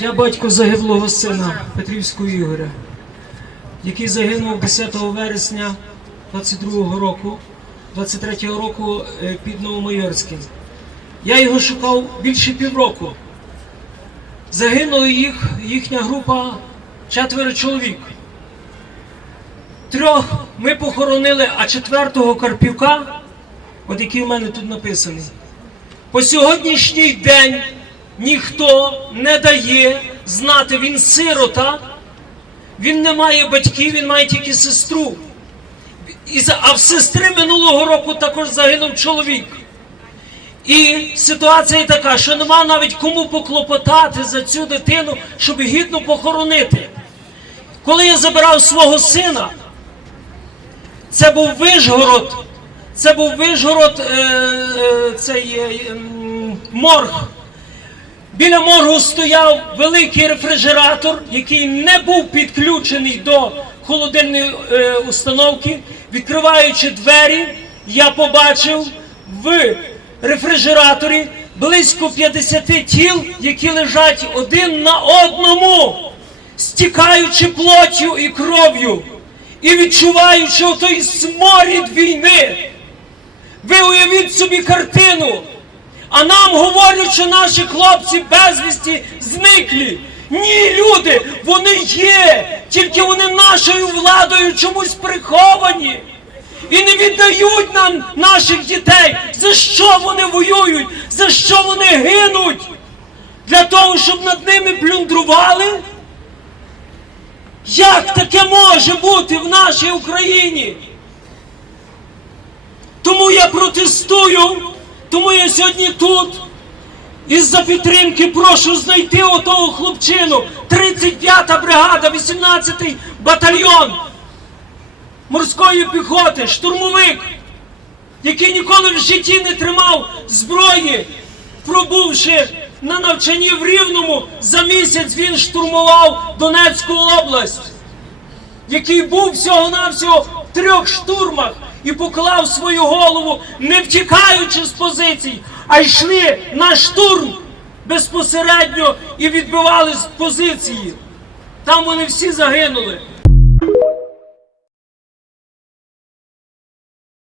Я батько загиблого сина Петрівського Ігоря, який загинув 10 вересня 22-го року, 23-го року е, під Новомайорським. Я його шукав більше півроку. Загинули їх, їхня група четверо чоловік. Трьох ми похоронили, а четвертого Карпівка, от який в мене тут написаний, по сьогоднішній день ніхто не дає знати, він сирота, він не має батьків, він має тільки сестру. А в сестри минулого року також загинув чоловік. І ситуація така, що нема навіть кому поклопотати за цю дитину, щоб гідно похоронити. Коли я забирав свого сина, це був Вишгород, це був Вишгород, е, е, цей е, м, морг. Біля моргу стояв великий рефрижератор, який не був підключений до холодильної е, установки. Відкриваючи двері, я побачив в рефрижераторі близько 50 тіл, які лежать один на одному, стікаючи плоттю і кров'ю, і відчуваючи отой сморід війни. Ви уявіть собі картину. А нам говорять, що наші хлопці безвісті зниклі. Ні, люди, вони є, тільки вони нашою владою чомусь приховані. І не віддають нам наших дітей. За що вони воюють? За що вони гинуть? Для того, щоб над ними плюндрували? Як таке може бути в нашій Україні? Тому я протестую, тому я сьогодні тут. Із-за підтримки прошу знайти отого хлопчину. 35-та бригада, 18-й батальйон морської піхоти, штурмовик, який ніколи в житті не тримав зброї, пробувши на навчанні в Рівному, за місяць він штурмував Донецьку область який був всього-навсього в трьох штурмах і поклав свою голову, не втікаючи з позицій, а йшли на штурм безпосередньо і відбивали з позиції. Там вони всі загинули.